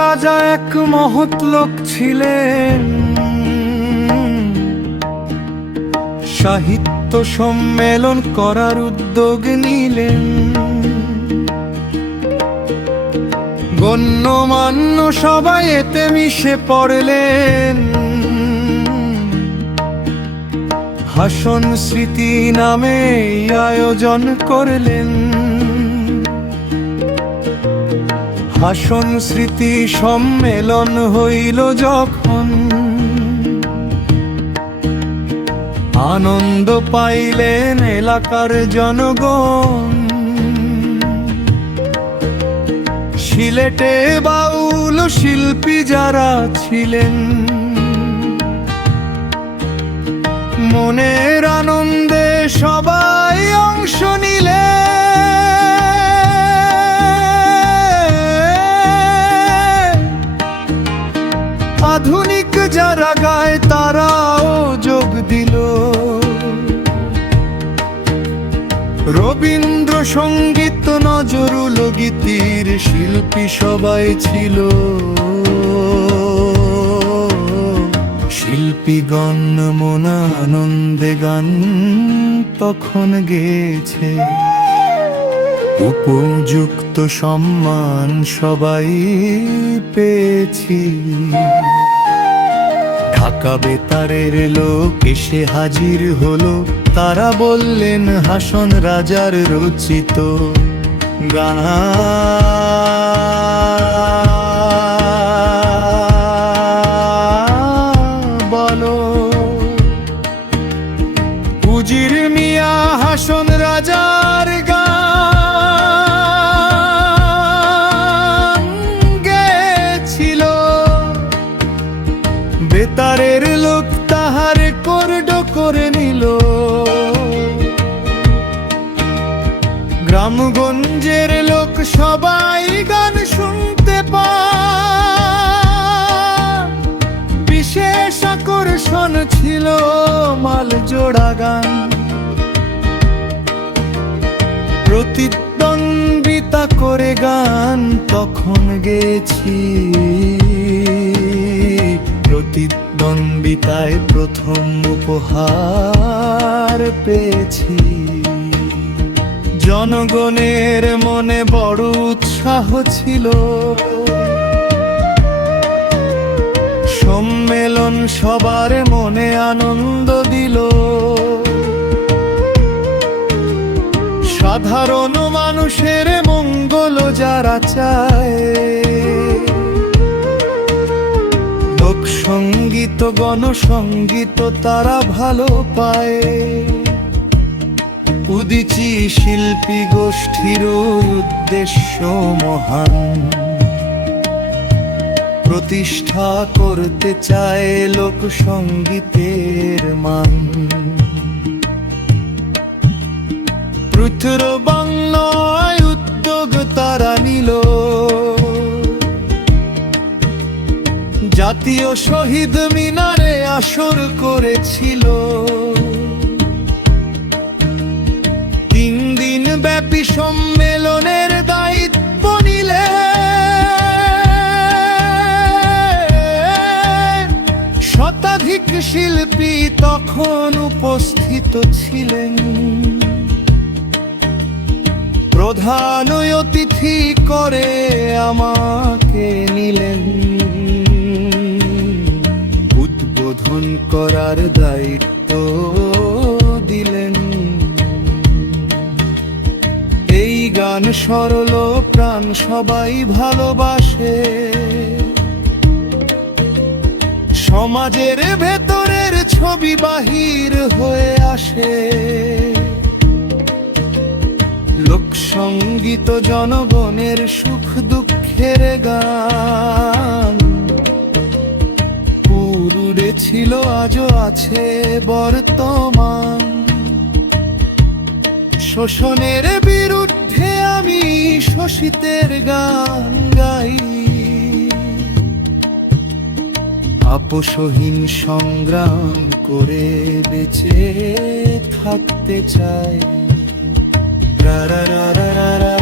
রাজা এক মহৎ লোক ছিলেন, সাহিত্য সম্মেলন করার উদ্যোগ নিলেন। গণ্যমান্য সবাই এতে মিশে পড়লেন, হাসন স্মৃতি নামে আয়োজন করলেন। হাসন স্মৃতি সম্মেলন হইল যখন, আনন্দ পাইলেন এলাকার জনগণ। সিলেটে বাউল শিল্পী যারা ছিলেন, মনের আনন্দে সবাই অংশ নিলেন। আধুনিক যারা গায় তারাও যোগ দিল, রবীন্দ্রসঙ্গীত নজরুল গীতির শিল্পী সবাই ছিল। শিল্পীগণ মন আনন্দে গান তখন গেয়েছে, উপযুক্ত সম্মান সবাই পেয়েছি। ঢাকা বেতারের লোক এসে হাজির হলো, তারা বললেন হাসন রাজার রচিত গান বলো। উজির মিয়া হাসন রাজার গান গেছিল, বেতারের লোক তাহার রেকর্ড করে নিল। গ্রামগঞ্জের লোক সবাই গান শুনতে পায়, বিশেষ আকর্ষণ ছিল মালজোড়া গান। প্রতিদ্বন্দ্বিতা করে গান তখন গেয়েছি, প্রতিদ্বন্দ্বিতায় প্রথম উপহার পেয়েছি। জনগণের মনে বড় উৎসাহ ছিল, সম্মেলন সবার মনে আনন্দ দিল। সাধারণ মানুষের মঙ্গল যারা চায়, লোকসঙ্গীত গণসঙ্গীত তারা ভালো পায়। উদীচী শিল্পী গোষ্ঠীর উদ্দেশ্য মহান, প্রতিষ্ঠা করতে চায় লোকসঙ্গীতের মান। পৃথুর বাংলায় উদ্যোগ তারা নিল, জাতীয় শহীদ মিনারে আসর করেছিল। 3 দিন ব্যাপী সম্মেলনের দায়িত্ব নিলে শতাধিক শিল্পী তখন উপস্থিত ছিলেন। প্রধান অতিথি করে আমাকে নিলেন, উদ্বোধন করার দায়িত্ব দিলেন। এই গান সরল প্রাণ সবাই ভালোবাসে, সমাজের ভেতরের ছবি বাহির হয়ে আসে। লোকসঙ্গীত জনগণের সুখ দুঃখের গান, পূর্বে ছিল আজও আছে বর্তমান। শোষণের বিরুদ্ধে আমি শোষিতের গান গাই, আপোষহীন সংগ্রাম করে বেঁচে থাকতে চাই। রা রা রা রা রা।